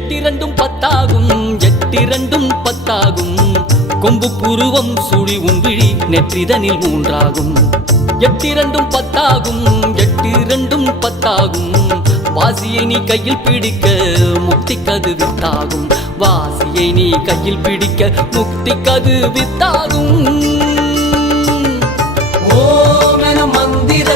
எட்டிரண்டும் பத்தாகும் எட்டிரண்டும் பத்தாகும் கொம்பு புருவம் சுழி உன்விழி நெற்றிதனில் மூன்றாகும் எட்டிரண்டும் பத்தாகும் எட்டிரண்டும் பத்தாகும் வாசியை நீ கையில் பிடிக்க முக்தி கது வித்தாகும் வாசியை நீ கையில் பிடிக்க முக்தி கது வித்தாகும் ஓம் என மந்திர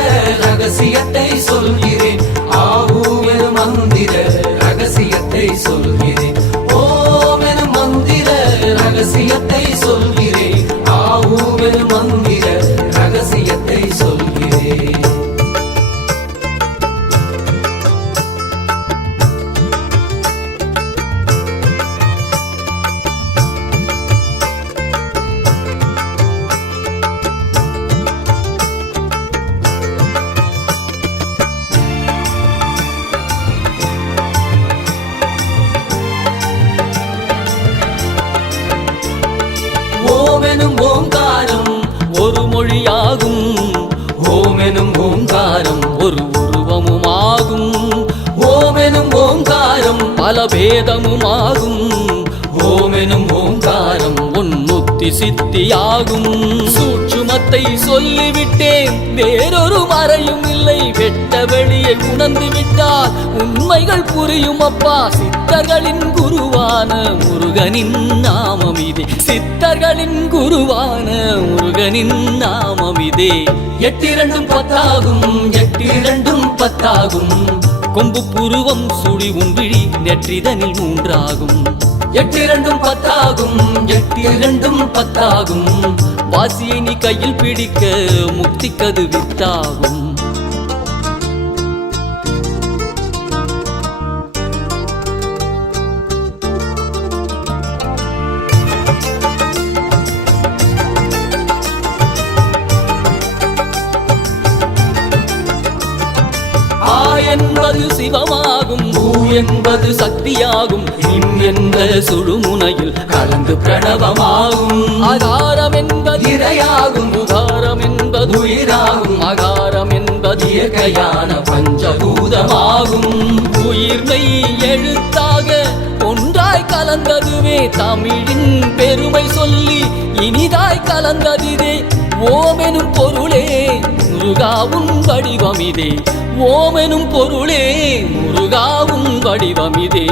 ரகசியத்தை சொல்கிறேன் ஆவும் என மந்திர ரகசியத்தை சொல்கிறேன் ஓம் என மந்திர ரகசியத்தை சொல்கிறேன் ஆவும் என மந்திர ரகசியத்தை சொல்கிறேன் ஓமெனும் ஓங்காரம் ஒரு மொழியாகும் ஓமெனும் ஓங்காரம் ஒரு உருவமுமாகும் ஓமெனும் ஓங்காரம் பல பேதமுமாகும் ஓமெனும் ஓங்காரம் உன்முத்தி சித்தியாகும் சூட்சுமத்தை சொல்லிவிட்டேன் வேறொரு மறையும் இல்லை வெட்ட வெளியை உணர்ந்து விட்டால் உண்மைகள் புரியும் அப்பா சித்தர்களின் குருவான முருகனின் நாமம் இதே சித்தர்களின் குருவான முருகனின் நாமம் இதே எட்டிரண்டும் பத்தாகும் எட்டிரண்டும் பத்தாகும் கொம்பு புருவம் சுழி உன்விழி நெற்றிதனில் மூன்றாகும் எட்டிரண்டும் பத்தாகும் எட்டிரண்டும் பத்தாகும் வாசியை நீ கையில் பிடிக்க முக்தி கது வித்தாகும் என்பது சிவமாகும் பூ என்பது சக்தியாகும் இம் என்ற சுழுமுனையில் கலந்து பிரணவமாகும் ஆகாரம் என்பது இரையாகும் உகாரம் என்பது உயிராகும் அகாரம் என்பது இயற்கையான பஞ்சபூதமாகும் உயிர்மை எழுத்தாக ஒன்றாய் கலந்ததுவே தமிழின் பெருமை சொல்லி இனிதாய் கலந்ததிதே ஓமெனும் பொருளே முருகாவும் வடிவமிதே ஓமெனும் பொருளே முருகாவும் வடிவமிதே